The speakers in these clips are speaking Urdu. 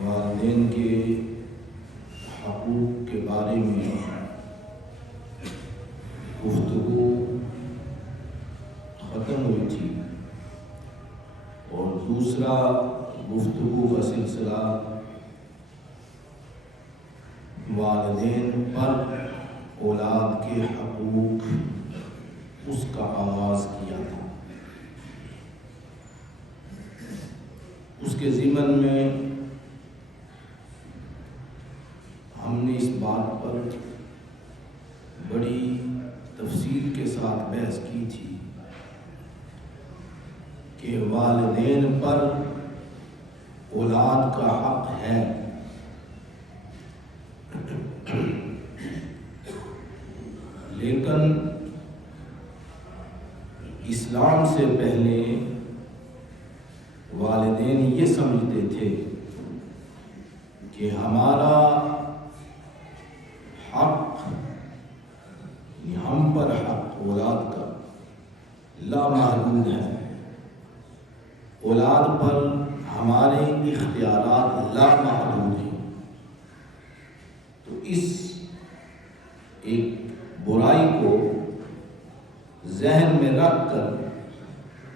والدین کے حقوق کے بارے میں گفتگو ختم ہوئی تھی اور دوسرا گفتگو کا سلسلہ والدین پر اولاد کے حقوق اس کا آغاز کیا تھا۔ اس کے ضمن میں ہم نے اس بات پر بڑی تفصیل کے ساتھ بحث کی تھی کہ والدین پر اولاد کا حق ہے، لیکن اسلام سے پہلے والدین یہ سمجھتے تھے کہ ہمارا حق، ہم پر حق اولاد کا لامحدود ہے، اولاد پر ہمارے اختیارات لامحدود ہیں۔ تو اس ایک برائی کو ذہن میں رکھ کر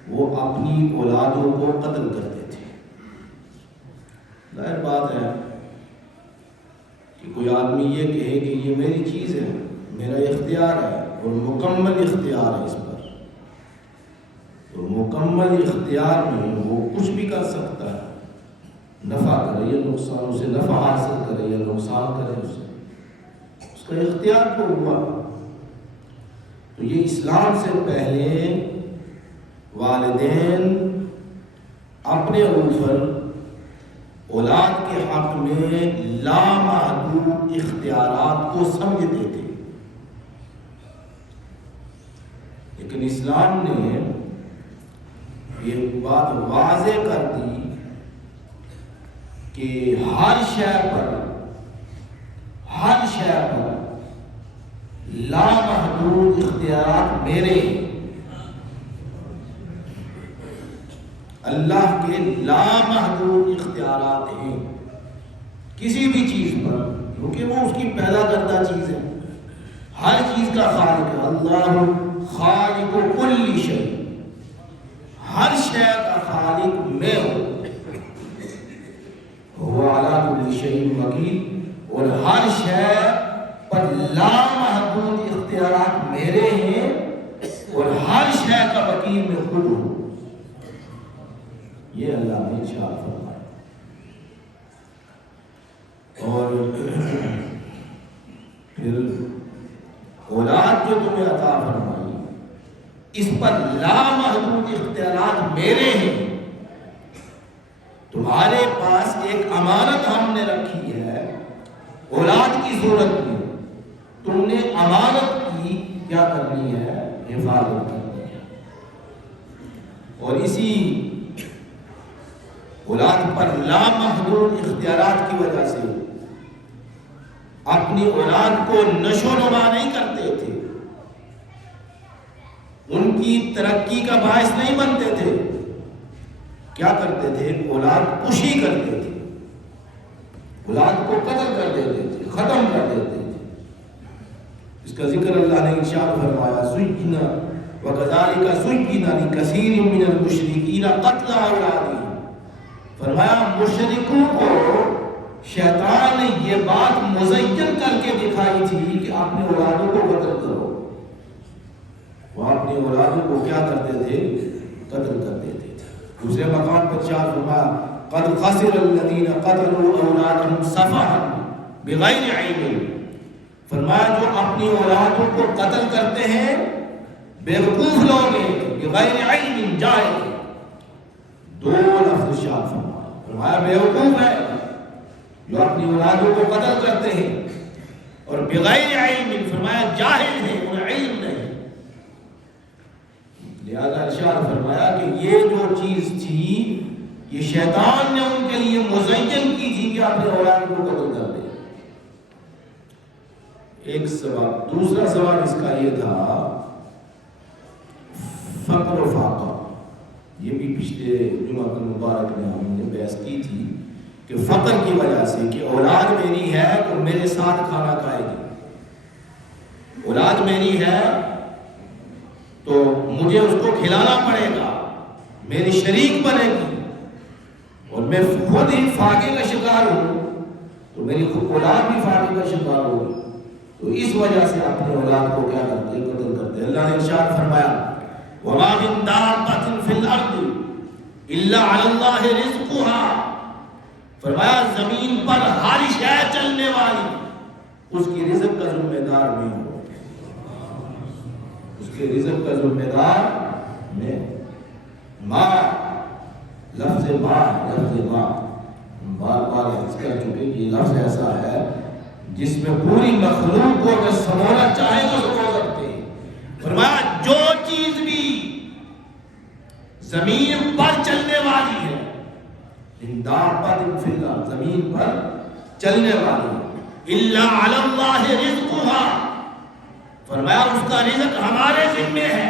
وہ اپنی اولادوں کو قتل کرتے تھے۔ ظاہر بات ہے کہ کوئی آدمی یہ کہے کہ یہ میری چیز ہے، میرا اختیار ہے اور مکمل اختیار ہے اس پر، تو مکمل اختیار میں وہ کچھ بھی کر سکتا ہے، نفع کرے یا نقصان، اسے نفع حاصل کرے یا نقصان کرے، اس کا اختیار تو ہوا۔ تو یہ اسلام سے پہلے والدین اپنے اوپر اولاد کے حق میں لامحدود اختیارات کو سمجھتے تھے، لیکن اسلام نے یہ بات واضح کر دی کہ ہر شے پر لامحدود اختیارات میرے ہیں۔ اللہ کے لامحدود اختیارات ہیں کسی بھی چیز پر، کیونکہ وہ اس کی پیدا کردہ چیز ہے، ہر چیز کا خالق ہے۔ اللہ خالق کل شیء، ہر شے کا خالق میں ہوں، وہ علی کل شیء وکیل، اور ہر شے پر لامحدود اختیارات میرے ہیں اور ہر شے کا وکیل میں خود ہوں۔ یہ اللہ نے ارشاد فرمایا۔ اور پھر اولاد جو تمہیں عطا فرمائی، اس پر لامحدود اختیارات میرے ہیں۔ تمہارے پاس ایک امانت ہم نے رکھی ہے اولاد کی صورت میں، تم نے امانت کی کیا کرنی ہے؟ حفاظت کرنی ہے۔ اور اسی اولاد پر لامحدود اختیارات کی وجہ سے اپنی اولاد کو نشو و نما نہیں کرتے تھے، ان کی ترقی کا باعث نہیں بنتے تھے، کیا کرتے تھے؟ اولاد کشی کرتے تھے، اولاد کو قتل کر دیتے تھے، ختم کر دیتے تھے۔ اس کا ذکر اللہ نے ارشاد فرمایا، زُيِّنَ وَكَذَلِكَ زُيِّنَ لِكَثِيرٍ مِّنَ الْمُشْرِكِينَ قَتْلَ أَوْلَادِهِمْ، فرمایا مشرکوں کو شیطان نے یہ بات مزین کر کے دکھائی تھی کہ اپنے اولادوں کو قتل کرو۔ وہ اپنی اولادوں کو کیا کرتے تھے؟ قتل کر دیتے تھے۔ دوسرے مقام پر ارشاد فرمایا، قد خسر الذین قتلوا اولادهم سفہا بغیر علم، فرمایا جو اپنی اولادوں کو قتل کرتے ہیں بیوقوف لوگ ہیں، بغیر علم، جاہل۔ دو لفظ ارشاد فرمایا بیوقوف ہے جو اپنی اولادوں کو قتل کرتے ہیں، اور بغیر علم، فرمایا جاہل ہیں، انہیں علم نہیں۔ لہذا ارشاد فرمایا کہ یہ جو چیز تھی یہ شیطان نے ان کے لیے مزین کی تھی کہ اپنے اولاد کو قتل کر دے۔ ایک سوال، دوسرا سوال اس کا یہ تھا فقر و فاقہ، یہ بھی پچھلے جمعہ المبارک میں ہم نے بحث کی تھی کہ فقر کی وجہ سے کہ اولاد میری ہے تو میرے ساتھ کھانا کھائے گی، اولاد میری ہے تو مجھے اس کو کھلانا پڑے گا، میری شریک بنے گی، اور میں خود ہی فاقے کا شکار ہوں تو میری خود اولاد بھی فاقے کا شکار ہوگی. تو اس وجہ سے اپنے اولاد کو کیا کرتے ہیں؟ قتل کرتے ہیں. اللہ نے ارشاد فرمایا وَمَا مِن دَابَّةٍ فِي الْأَرْضِ إِلَّا عَلَى اللَّهِ رِزْقُهَا، فرمایا زمین پر ہر شے چلنے والی اس کی رزق کا ذمہ دار نہیں ہو، اس کے رزق کا ذمہ دار نہیں. ماں لفظ ماں، لفظ ماں بار بار عرض کر چکے کہ یہ لفظ ایسا ہے جس میں پوری مخلوق کو اگر سمونا چاہے تو سمو سکتے ہیں. فرمایا جو چیز بھی زمین پر چلنے والی ہے، زمین پر چلنے والی ہے، الا علی اللہ رزقها، فرمایا اس کا رزق ہمارے ذمہ ہے،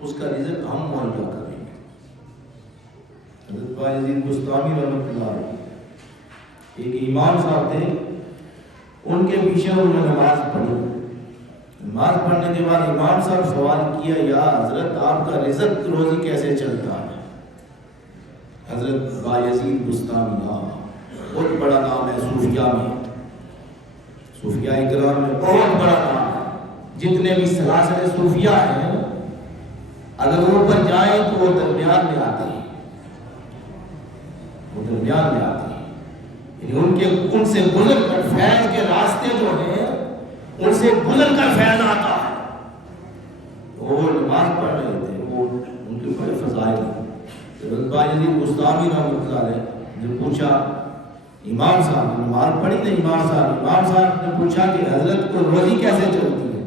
اس کا رزق ہم معلوم کریں گے. حضرت باجید بستامی رحمۃ اللہ علیہ ایک امام صاحب تھے، ان کے پیچھے انہوں نے نماز پڑھی. نماز پڑھنے کے بعد امام صاحب سوال کیا یا حضرت آپ کا رزق روزی کیسے چلتا ہے؟ حضرت باجید بستامی بہت بڑا نام ہے صوفیاء میں، صوفیاء اکرام میں بہت بڑا نام ہے. جتنے بھی سلاسل صوفیاء ہیں اگر وہ اوپر جائیں تو وہ درمیان میں آتے ہیں، وہ درمیان میں آتے ہیں، یعنی ان سے گزر کر فیض کے راستے جو ہیں ان سے گزر کر فیض آتا ہے. وہ نماز پڑھ رہے تھے، وہ ان کے بڑے فضائل ہیں. حضرت باجید بستامی رحمۃ اللہ علیہ نے پوچھا امام صاحب، نماز پڑھی نہیں امام صاحب نے پوچھا کہ حضرت کو روزی کیسے چلتی ہے؟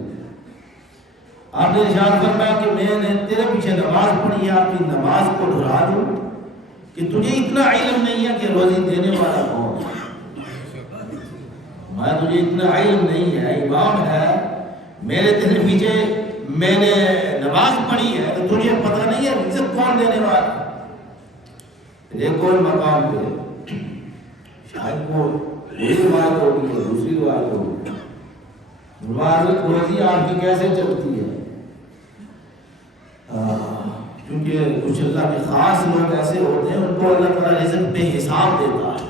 آپ نے ارشاد فرمایا کہ میں نے تیرے پیچھے نماز پڑھی ہے، آپ کی نماز کو ڈھرا دوں کہ تجھے اتنا علم نہیں ہے کہ روزی دینے والا کون ہے. میں تجھے اتنا علم نہیں ہے، امام ہے، میرے تیرے پیچھے میں نے نماز پڑھی ہے تو تجھے پتہ نہیں ہے رزق کون دینے والا. ایک اور مقام پہ شاید وہ ایک روایت ہوگی یا دوسری روایت ہوگی، حضرت روزی آپ کی کیسے چلتی ہے؟ کیونکہ کچھ اللہ کے خاص لوگ ایسے ہوتے ہیں ان کو اللہ تعالیٰ رزق بے حساب دیتا ہے،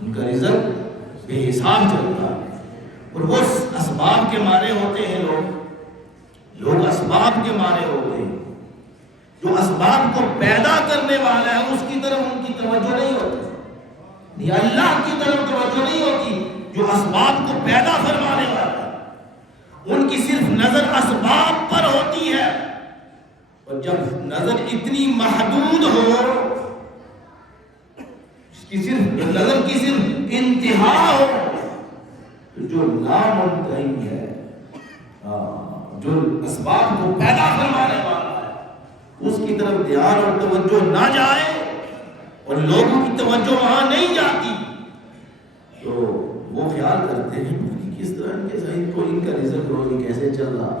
ان کا رزق بے حساب چلتا ہے. اور وہ اسباب کے مارے ہوتے ہیں، لوگ اسباب کے مارے ہوتے ہیں. جو اسباب کو پیدا کرنے والا ہے اس کی طرف ان کی توجہ نہیں ہوتی، یا اللہ کی طرف توجہ نہیں ہوتی. جو اسباب کو پیدا فرمانے والا ہے ان کی صرف نظر اسباب پر ہوتی ہے، اور جب نظر اتنی محدود ہو، نظر کی صرف انتہا ہو، تو جو لامنتہی ہے، جو اسباب کو پیدا فرمانے والا ہے اس کی طرف دھیان اور توجہ نہ جائے اور لوگوں کی توجہ وہاں نہیں جاتی تو وہ خیال کرتے ہیں کس طرح ان کا رزق روزی کیسے چل رہا.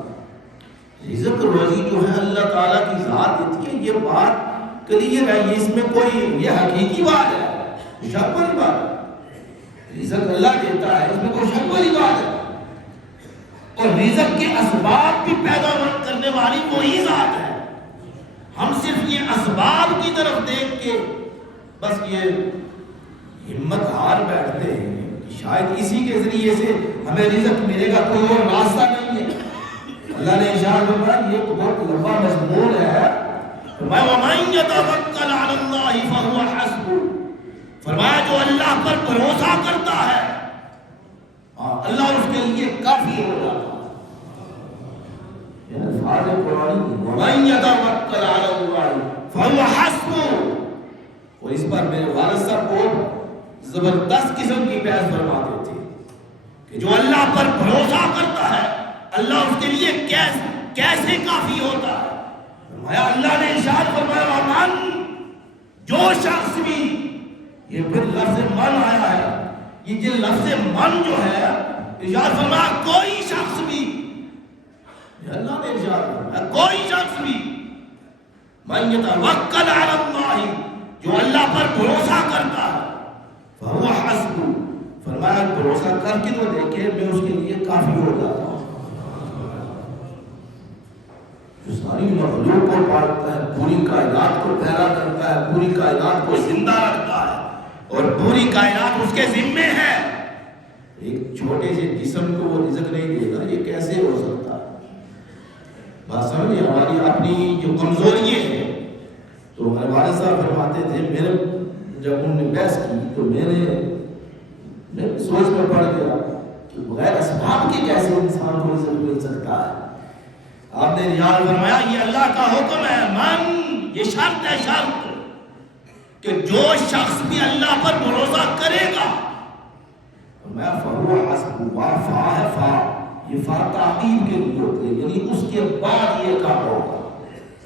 رزق روزی جو ہے اللہ تعالیٰ کی ذات دیتی ہے، یہ بات کلیئر ہے، اس میں کوئی یہ حقیقی بات ہے، شک والی بات ہے. رزق اللہ دیتا ہے، اس میں کوئی شک والی بات ہے. اور رزق کے اسباب بھی پیدا کرنے والی وہی ذات ہے. ہم صرف یہ اسباب کی طرف دیکھ کے بس یہ ہمت ہار بیٹھتے ہیں کہ شاید اسی کے ذریعے سے ہمیں رزق ملے گا، کوئی اور راستہ نہیں ہے. اللہ نے ارشاد فرمایا یہ تو بہت لمبا مضمون ہے، فرمایا وَمَن يَتَوَکَّلْ عَلَى اللَّهِ فَهُوَ حَسْبُهُ، فرمایا جو اللہ پر بھروسہ کرتا ہے اللہ اس کے لیے کافی ہو جاتا ہے. یہ الفاظ قرآن وَمَن يَتَوَکَّلْ عَلَى اللَّهِ فَهُوَ حَسْبُهُ. اور اس پر میرے والد صاحب کو زبردست قسم کی بحث فرماتے تھے کہ جو اللہ پر بھروسہ کرتا ہے اللہ اس کے لیے کیسے کافی ہوتا ہے. فرمایا اللہ نے ارشاد فرمایا من، جو شخص بھی، یہ پھر لفظ من آیا ہے، یہ جو لفظ من جو ہے ارشاد فرمایا کوئی شخص بھی، اللہ نے ارشاد فرمایا کوئی شخص بھی من یتوکل علی اللہ، جو اللہ پر بھروسہ کرتا ہے، فہو حسبہ، فرمایا بھروسہ کر کے تو دیکھے میں اس کے لیے کافی ہو جاتا ہوں۔ جو ساری مخلوق کو پالتا ہے، پوری کائنات کو پیدا کرتا ہے، پوری کائنات کو زندہ رکھتا ہے اور پوری کائنات اس کے ذمے ہے، ایک چھوٹے سے جسم کو وہ رزق نہیں دے گا، یہ کیسے ہو سکتا ہے؟ بات سمجھے؟ ہماری اپنی جو کمزوری ہے، تو ہمارے والد صاحب فرماتے تھے، میرے جب انہوں نے بحث کی تو میں سوچ میں پڑ گیا کہ بغیر اسباب کے کیسے انسان کو رزق مل سکتا ہے۔ آپ نے ارشاد فرمایا یہ اللہ کا حکم ہے، من، یہ شرط ہے، شرط کہ جو شخص بھی اللہ پر بھروسہ کرے گا، فرمایا فہو حسبہ، فا ہے، فا، یہ فا تعقیب کے لیے ہوتے ہیں، یعنی اس کے بعد یہ کام ہوگا۔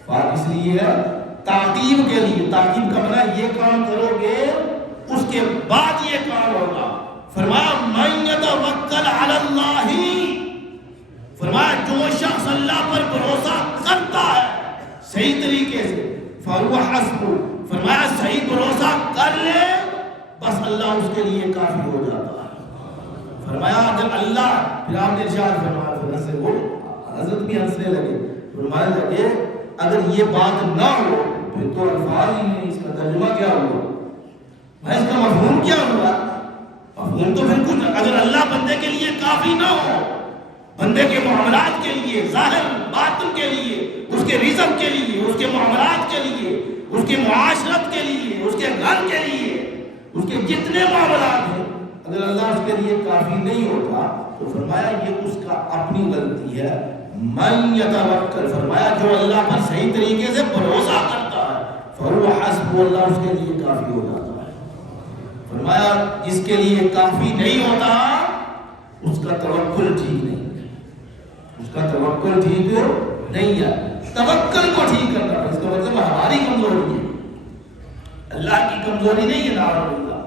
فا اس لیے ہے تعقیب کے لیے، تعقیب کا مطلب یہ کام کرو گے اس کے بعد یہ کام ہوگا۔ فرمایا من یتوکل علی اللہ، فرمایا جو شخص اللہ پر بھروسہ کرتا ہے صحیح طریقے سے، فہو حسبہ، فرمایا صحیح بھروسہ کر لے بس اللہ اس کے لیے کافی ہو جاتا ہے۔ فرمایا اگر اللہ، پھر آپ نے ارشاد فرمایا، پھر سے وہ حضرت بھی ہنسنے لگے، فرمانے لگے اگر یہ بات نہ ہو پھر تو الفاظ ہی نہیں، اس کا ترجمہ کیا ہوا، بھائی اس کا مفہوم کیا ہوا؟ مفہوم تو پھر کچھ، اگر اللہ بندے کے لیے کافی نہ ہو، بندے کے معاملات کے لیے، ظاہر باطن کے لیے، اس کے رزق کے لیے، اس کے معاملات کے لیے، اس کے معاشرت کے لیے، اس کے گھر کے لیے، اس کے جتنے معاملات ہیں، اگر اللہ اس کے لیے کافی نہیں ہوتا تو فرمایا یہ اس کا اپنی غلطی ہے۔ من یتوکل، فرمایا جو اللہ پر صحیح طریقے سے بھروسہ کرتا ہے، فہو حسبہ، اللہ اس کے لیے کافی ہو جاتا ہے۔ فرمایا جس کے لیے کافی نہیں ہوتا اس کا توکل ٹھیک نہیں ہے، اس کا توکل ٹھیک نہیں ہے۔ توکل کو ٹھیک کرنا، اس کا مطلب ہماری کمزوری ہے، اللہ کی کمزوری نہیں ہے، نعوذ باللہ،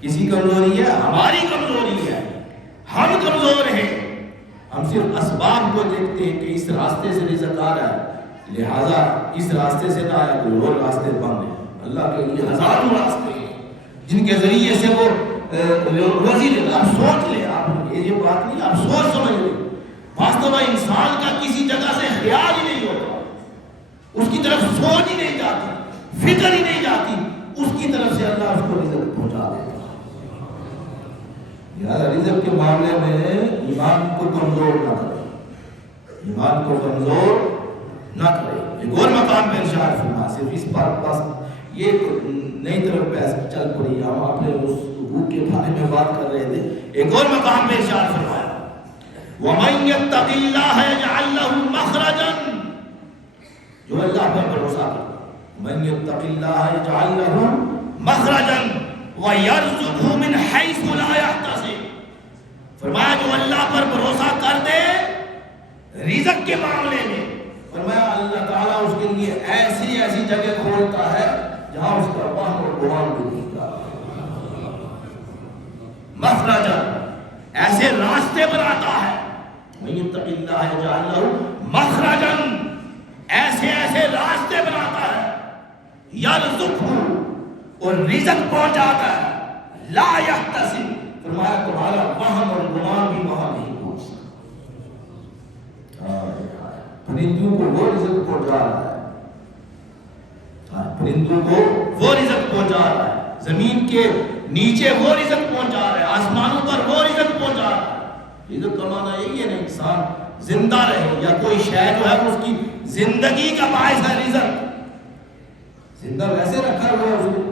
کسی کمزوری ہے، ہماری کمزوری ہے، ہم کمزور ہیں، ہم صرف اسباب کو دیکھتے ہیں کہ اس راستے سے رزق آ رہا ہے لہذا اس راستے سے نہ آیا کوئی اور راستے بند ہیں۔ اللہ کے لیے ہزاروں راستے ہیں جن کے ذریعے سے وہ روزی دیتا۔ آپ سوچ لیں، آپ یہ بات نہیں، آپ سوچ سمجھ لیں، واستو انسان کا کسی جگہ سے خیال ہی نہیں ہوتا، اس کی طرف سوچ ہی نہیں جاتی، فکر ہی نہیں جاتی، اس کی طرف سے اللہ اس کو رزق پہنچا دیتا۔ لہذا رزق کے معاملے میں ایمان کو کمزور نہ کرے، ایمان کو کمزور نہ کرے۔ ایک اور مقام پہ ارشاد فرمایا، صرف اس پر بس یہ نئی طرف بحث چل پڑی، ہم اپنے اس حقوق کے بارے میں بات کر رہے تھے۔ ایک اور مقام پہ ارشاد فرمایا وَمَن يَتَّقِ اللَّهَ يَجْعَل لَّهُ مَخْرَجًا، جو اللہ پر بھروسہ کرتا، مَن يَتَّقِ اللَّهَ يَجْعَل لَّهُ مَخْرَجًا وَيَرْزُقْهُ مِنْ حَيْثُ لَا يَحْتَسِبُ، فرمایا جو اللہ پر بھروسہ کر دے رزق کے معاملے میں، فرمایا اللہ تعالیٰ اس کے لیے ایسی ایسی جگہ کھولتا ہے جہاں اس کا وہم اور گمان بھی نہیں تھا۔ مخرجا، ایسے راستے بناتا ہے، من یتق اللہ یجعل لہ مخرجا، ایسے ایسے راستے بناتا ہے، یرزقہ، اور رزق پہنچاتا ہے، لا یحتسب، فرمایا تمہارا وہم اور گمان بھی وہاں نہیں پہنچ سکتا۔ پرندوں کو وہ رزق پہنچا رہا ہے، پرندوں کو وہ رزق پہنچا رہا ہے، زمین کے نیچے وہ رزق پہنچا رہا ہے، آسمانوں پر وہ رزق پہنچا رہا ہے۔ رزق کا معنی یہی ہے نا، انسان زندہ رہے، یا کوئی شے جو ہے اس کی زندگی کا باعث ہے رزق، زندہ ویسے رکھا ہوا ہے اس نے،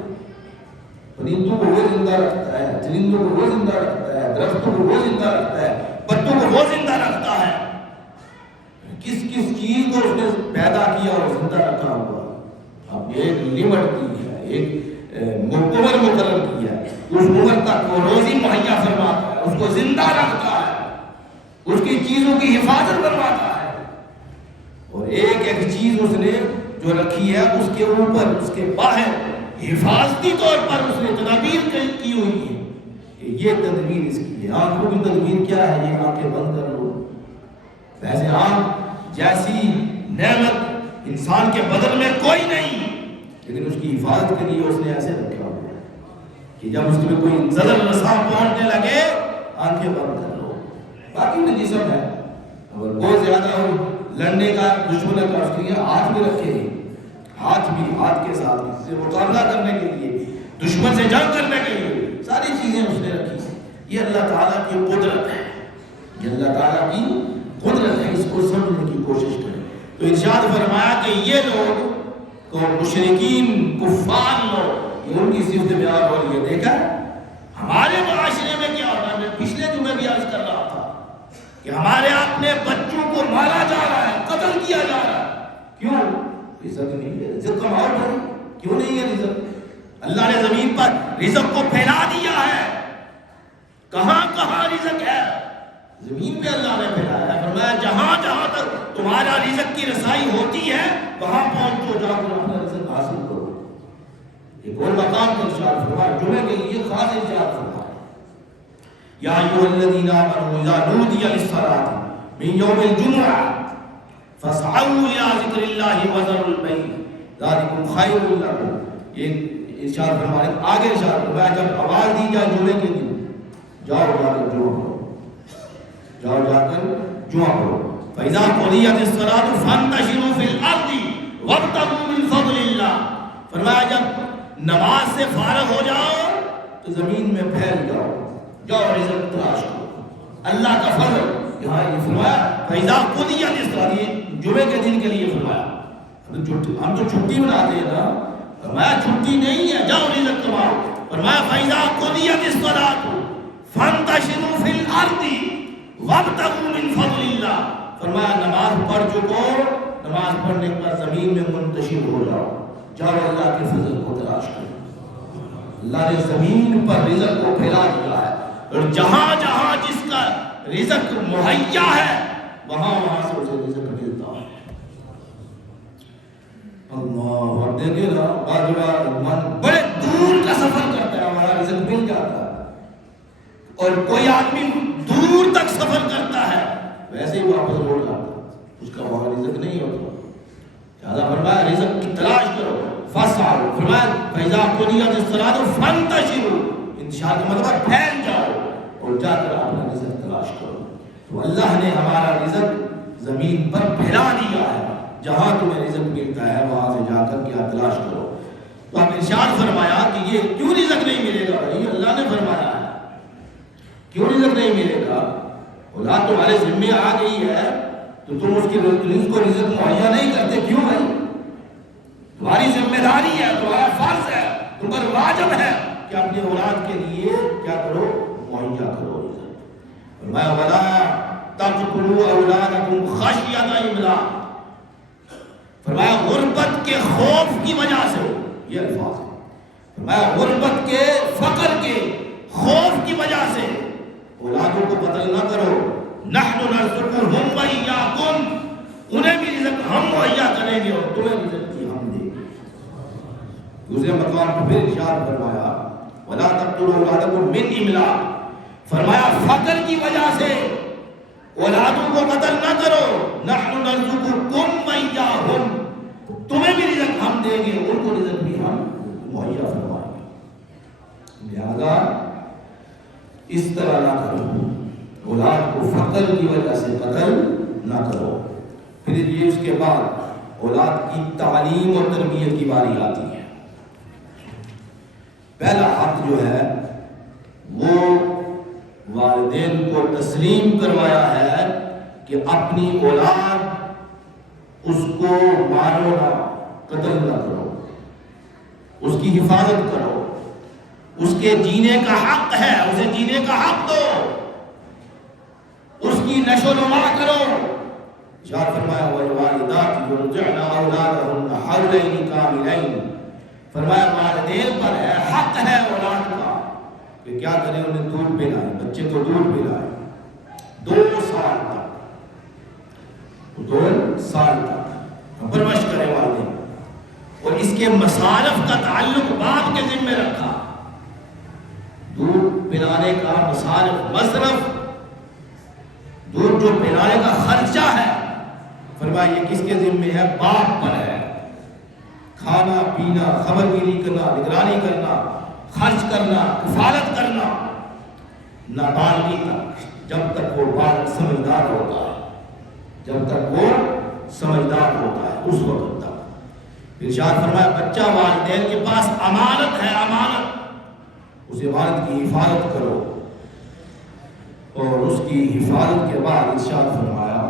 پرندوں کو وہ زندہ رکھتا ہے، چرندوں کو وہ زندہ رکھتا ہے، درختوں کو وہ زندہ رکھتا ہے، پتوں کو وہ زندہ رکھتا ہے، کس کس چیز کو اس نے پیدا کیا اور زندہ رکھا ہوا۔ اب ایک لمٹ کی ہے، ایک عمر مقرر کی ہے، اس عمر تک وہ روزی مہیا فرماتا ہے، اس کو زندہ رکھتا ہے، اس کی چیزوں کی حفاظت کرواتا ہے، اور ایک ایک چیز اس نے جو رکھی ہے اس کے اوپر، اس کے باہر حفاظتی طور پر اس نے تدابیر کی ہوئی ہے کہ یہ تدبیر اس کی ہے۔ آنکھوں کی تدبیر کیا ہے؟ یہ آنکھیں بند کر لو، ویسے آنکھ جیسی نعمت انسان کے بدن میں کوئی نہیں، لیکن اس کی حفاظت کے لیے اس نے ایسے رکھا ہوا کہ جب اس میں کوئی زلل رسا پہنچنے لگے آنکھیں بند کر لو. باقی تو جسم ہے، اگر بہت زیادہ ہو لڑنے کا دشمن کا اس کے لیے ہاتھ بھی رکھے ہیں، ہاتھ بھی ہاتھ کے ساتھ اس سے مقابلہ کرنے کے لیے، دشمن سے جنگ کرنے کے لیے ساری چیزیں اس نے رکھی ہیں. یہ اللہ تعالیٰ کی قدرت ہے، یہ اللہ تعالیٰ کی قدرت ہے، اس کو سمجھنے کی کوشش کریں. تو ارشاد فرمایا کہ یہ لوگ کو مشرکین کفار لوگ، یہ ان کی صفت بیان ہو رہی ہے. دیکھا ہمارے معاشرے میں کیا ہوتا ہے، میں پچھلے جمعے بھی عرض کر رہا تھا کہ ہمارے اپنے بچوں کو مارا جا رہا ہے، قتل کیا جا رہا ہے. کیوں؟ رزق نہیں ہے، رزق کماؤ بھائی. کیوں نہیں ہے رزق؟ اللہ نے زمین پر رزق کو پھیلا دیا ہے. کہاں کہاں رزق ہے؟ زمین پہ اللہ نے پھیلایا ہے. فرمایا جہاں جہاں تک تمہارا رزق کی رسائی ہوتی ہے وہاں پہنچو، جا کر اپنا رزق حاصل کرو. ایک اور مقام پر ارشاد فرمایا، جمعے کے لیے خاص ارشاد فرمایا، یا ایھا الذین آمنوا اذا نودی للصلاۃ من یوم الجمعہ فاسعوا الی ذکر اللہ وذروا البیع ذلکم خیر لکم. یہ ارشاد فرمایا، آگے ارشاد فرمایا جب آواز دی جائے جمعے کے دن جاؤ جا کر جمعہ کرو، جاؤ جا کر جمعہ کرو. فَإِذَا قُضِيَتِ الصَّلَاةُ فَانتَشِرُوا فِي الْأَرْضِ وَابْتَغُوا مِنْ فَضْلِ اللَّهِ. فرمایا جب نماز سے فارغ ہو جاؤ تو زمین میں پھیل جاؤ، جاؤ رزق تلاش کرو. اللہ کا فضل یہاں یہ فرمایا فَإِذَا قُضِيَتِ الصَّلَاةُ، جمعے کے دن کے لیے فرمایا. ہم تو چھٹی مناتے ہیں نا، فرمایا چھٹی نہیں ہے، جاؤ رزق کماؤ. فرمایا فَإِذَا قُضِيَتِ الصَّلَاةُ فَانتَشِرُوا فِي الْأَرْضِ وَابْتَغُوا مِنْ فَضْلِ اللَّهِ. فرمایا نماز پڑھ چکو، نماز پڑھنے کے بعد زمین میں منتشر ہو جاؤ، جاؤ اللہ کے فضل کو تلاش کرو. اللہ نے زمین پر رزق کو پھیلا دیا ہے، اور جہاں جہاں جس کا رزق مہیا ہے وہاں وہاں سے اسے رزق ملتا ہے. اللہ اور دیکھیں نا، بعض من بڑے دور کا سفر کرتا ہے، ہمارا رزق مل جاتا ہے. اور کوئی آدمی دور تک سفر کرتا ہے ویسے ہی واپس لوٹ جاتا ہے، اس کا وہاں رزق نہیں ہوتا. لہذا فرمایا رزق کی تلاش کرو. فاسعوا، فرمایا فَإِذَا قُضِيَتِ الصَّلَاةُ فَانتَشِرُوا، انتشار کا مطلب پھیل جاؤ اور جا کر اپنا رزق تلاش کرو. تو اللہ نے ہمارا رزق زمین پر پھیلا دیا ہے، جہاں تمہیں رزق ملتا ہے وہاں سے جا کر کیا تلاش کرو. تو اب ارشاد فرمایا کہ یہ کیوں رزق نہیں ملے گا بھائی؟ اللہ نے فرمایا ہے کیوں رزق نہیں ملے گا. اولاد تمہارے ذمہ آ گئی ہے تو تم اس کی رزق کو رزق مہیا نہیں کرتے. کیوں بھائی؟ تمہاری ذمہ داری ہے، تمہارا فرض ہے، تم پر واجب ہے کہ اپنے اولاد کے لیے کیا کرو، مہیا کرو رزق. فرمایا وَلَا تَقْتُلُوا أَوْلَادَكُمْ خَشْيَةَ إِمْلَاقٍ. فرمایا غربت کے خوف کی وجہ سے، یہ الفاظ ہے. فرمایا غربت کے، فقر کے خوف کی وجہ سے اولادوں کو قتل نہ کرو. نحن نرزقهم وإياكم، انہیں بھی رزق ہم مہیا کریں گے اور تمہیں رزق بھی ہم دیں گے. دوسرے مقام پر پھر ارشاد فرمایا ولا تقتلوا اولادکم من املاق. فرمایا فقر کی وجہ سے اولادوں کو قتل نہ کرو. نحن نرزقكم وإياهم، تمہیں بھی رزق ہم دیں گے، ان کو رزق بھی ہم مہیا فرمائیں گے. لہذا اس طرح نہ کرو، اولاد کو فقر کی وجہ سے قتل نہ کرو. پھر یہ اس کے بعد اولاد کی تعلیم اور تربیت کی باری آتی ہے. پہلا حق جو ہے وہ والدین کو تسلیم کروایا ہے کہ اپنی اولاد اس کو مارو نہ، قتل نہ کرو، اس کی حفاظت کرو، اس کے جینے کا حق ہے، اسے جینے کا حق دو، اس کی نشو و نما کرو. ارشاد فرمایا والوالدات یرضعن اولادهن حولین کاملین. فرمایا والدین پر ہے، حق ہے اولاد کا کہ کیا کریں، انہیں دودھ پلائیں، بچے کو دودھ پلائیں 2 سال تک، 2 سال تک پرورش کرے والدین. اور اس کے مصارف کا تعلق باپ کے ذمہ رکھا. دودھ پلانے کا مصارف، مصرف، دودھ جو پلانے کا خرچہ ہے، فرمایا یہ کس کے ذمے ہے؟ باپ پر ہے۔ کھانا پینا، خبرگیری کرنا، نگرانی کرنا، خرچ کرنا، کفالت کرنا، نابالغی تک، جب تک وہ بالغ سمجھدار ہوتا ہے، جب تک وہ سمجھدار ہوتا ہے اس وقت تک۔ ارشاد فرمایا بچہ والدین کے پاس امانت ہے، امانت، اس امانت کی حفاظت کرو، اور اس کی حفاظت کے بعد ارشاد فرمایا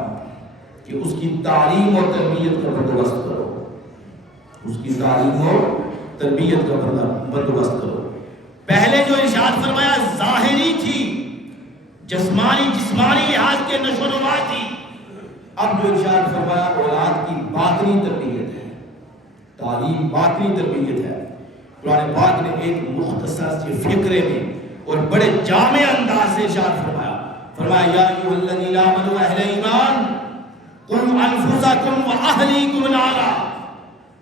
کہ اس کی تعلیم اور تربیت کا بندوبست کرو، اس کی تعلیم اور تربیت کا بندوبست کرو۔ پہلے جو ارشاد فرمایا ظاہری تھی، جسمانی لحاظ کے نشو و نما تھی، اب جو ارشاد فرمایا اولاد کی باطنی تربیت ہے، تعلیم باطنی تربیت ہے۔ قرآن پاک نے ایک مختصر سے فقرے میں اور بڑے جامع انداز سے ارشاد فرمایا یا ایھا الذین آمنوا اہل ایمان قوا انفسکم واہلیکم نارا،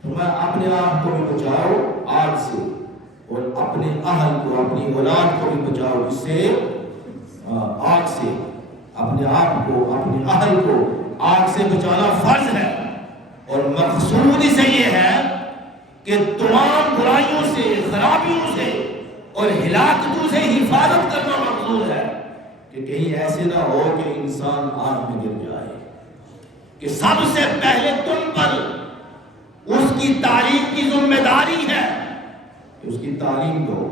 فرمایا اپنے آپ کو بھی بچاؤ آگ سے، اور اپنے اہل کو، اپنی اولاد کو بھی بچاؤ اس سے، آگ سے۔ اپنے آپ کو، اپنے اہل کو آگ سے بچانا فرض ہے، اور مقصود اس سے یہ ہے کہ تمام برائیوں سے، خرابیوں سے اور ہلاکتوں سے حفاظت کرنا مقصود ہے، کہ کہیں ایسے نہ ہو کہ انسان آگ میں گر جائے۔ کہ سب سے پہلے تم پر اس کی تعلیم کی ذمہ داری ہے کہ اس کی تعلیم دو،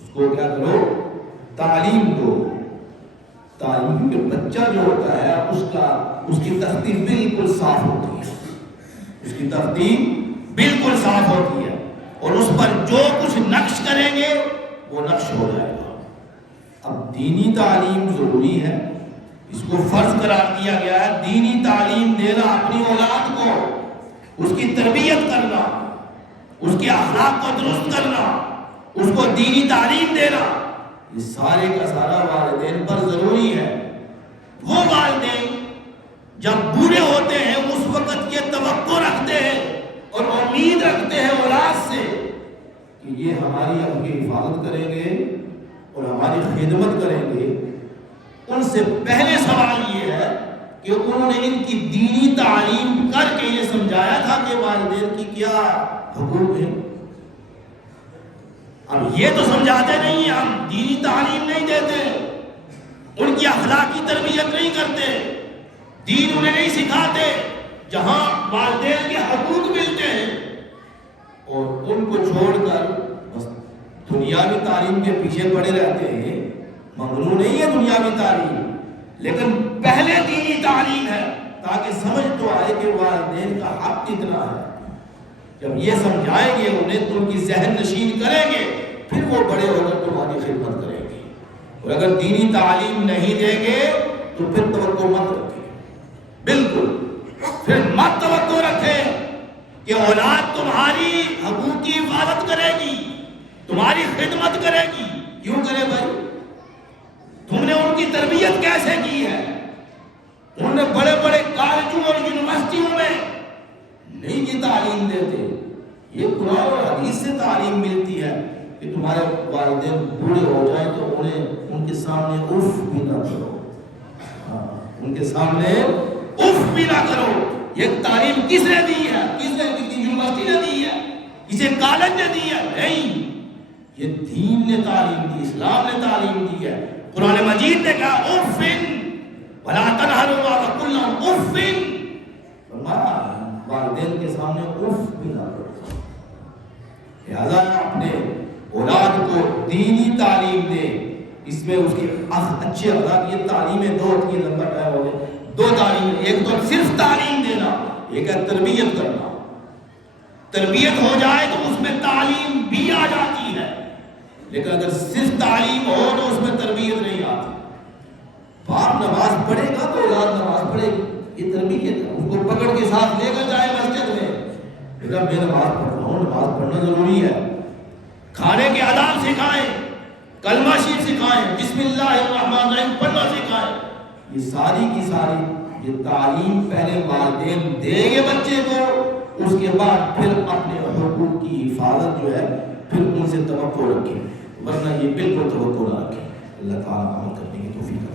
اس کو کیا کرو؟ تعلیم دو۔ تعلیم، کیونکہ بچہ جو ہوتا ہے اس کی ترتیب بالکل صاف ہوتی ہے، اس کی ترتیب بالکل صاف ہوتی ہے، اور اس پر جو کچھ نقش کریں گے وہ نقش ہو جائے گا۔ اب دینی تعلیم ضروری ہے، اس کو فرض قرار دیا گیا ہے۔ دینی تعلیم دینا، اپنی اولاد کو اس کی تربیت کرنا، اس کے اخلاق کو درست کرنا، اس کو دینی تعلیم دینا، یہ سارے کا سارا والدین پر ضروری ہے۔ وہ والدین جب بوڑھے ہوتے ہیں اس وقت یہ توقع رکھتے ہیں اور امید رکھتے ہیں اولاد سے کہ یہ ہماری ہم کی حفاظت کریں گے اور ہماری خدمت کریں گے، ان سے پہلے سوال یہ ہے کہ انہوں نے ان کی دینی تعلیم کر کے یہ سمجھایا تھا کہ والدین کی کیا حقوق ہیں۔ اب یہ تو سمجھاتے نہیں ہیں، ہم دینی تعلیم نہیں دیتے، ان کی اخلاقی تربیت نہیں کرتے، دین انہیں نہیں سکھاتے، جہاں والدین کے حقوق ملتے ہیں اور ان کو چھوڑ کر بس دنیاوی تعلیم کے پیچھے پڑے رہتے ہیں۔ ممنوع نہیں ہے دنیاوی تعلیم، لیکن پہلے دینی تعلیم ہے تاکہ سمجھ تو آئے کہ والدین کا حق کتنا ہے۔ جب یہ سمجھائیں گے انہیں تو ان کی ذہن نشین کریں گے، پھر وہ بڑے ہو کر تمہاری خدمت کریں گے۔ اور اگر دینی تعلیم نہیں دیں گے تو پھر توقع مت رکھیں، بالکل پھر مت توقع رکھیں کہ اولاد تمہاری حقوق کی حفاظت کرے گی، تمہاری خدمت کرے گی۔ کیوں کرے بھائی؟ تم نے ان کی تربیت کیسے کی ہے؟ انہوں نے بڑے بڑے کالجوں اور یونیورسٹیوں میں نہیں یہ تعلیم دیتے، یہ قرآن اور حدیث سے تعلیم ملتی ہے کہ تمہارے والدین بوڑھے ہو جائیں تو انہیں ان کے سامنے اف بھی نہ کرو، ان کے سامنے اف بھی نہ کرو۔ یہ تعلیم کس نے دی ہے؟ کس نے دی؟ یونیورسٹی نے دی ہے؟ کسی کالج نے دی ہے؟ نہیں، یہ دین نے تعلیم دی، اسلام نے تعلیم دی ہے۔ قرآن مجید نے کہا اف ولا تنہروا وقل لهم اف، فرمایا والدین کے سامنے اف بھی نہ کرو۔ لہذا اپنے اولاد کو دینی تعلیم دے، اس میں اس کے اچھے اخلاق، یہ تعلیمیں دو ہوتی ہیں، لمبا ٹائم ہو گیا، دو تعلیم، ایک تو صرف تعلیم دینا، ایک ہے تربیت کرنا۔ تربیت ہو جائے تو اس میں تعلیم بھی آ جاتی ہے، لیکن اگر صرف تعلیم ہو تو اس میں تربیت نہیں آتی۔ باپ نماز پڑھے گا تو اولاد نماز پڑھے گی، یہ تربیت ہے۔ اس کو پکڑ کے ساتھ لے کر جائے مسجد میں، بیٹا میں نماز پڑھ رہا ہوں، نماز پڑھنا ضروری ہے۔ کھانے کے آداب سکھائیں، کلمہ شریف سکھائیں، بسم اللہ الرحمن الرحیم پڑھنا سکھائیں۔ یہ ساری کی ساری یہ تعلیم پہلے والدین دیں گے بچے کو، اس کے بعد پھر اپنے حقوق کی حفاظت جو ہے پھر ان سے توقع رکھیں، ورنہ یہ بالکل توقع نہ رکھیں۔ اللہ تعالیٰ عمل کرنے کی توفیق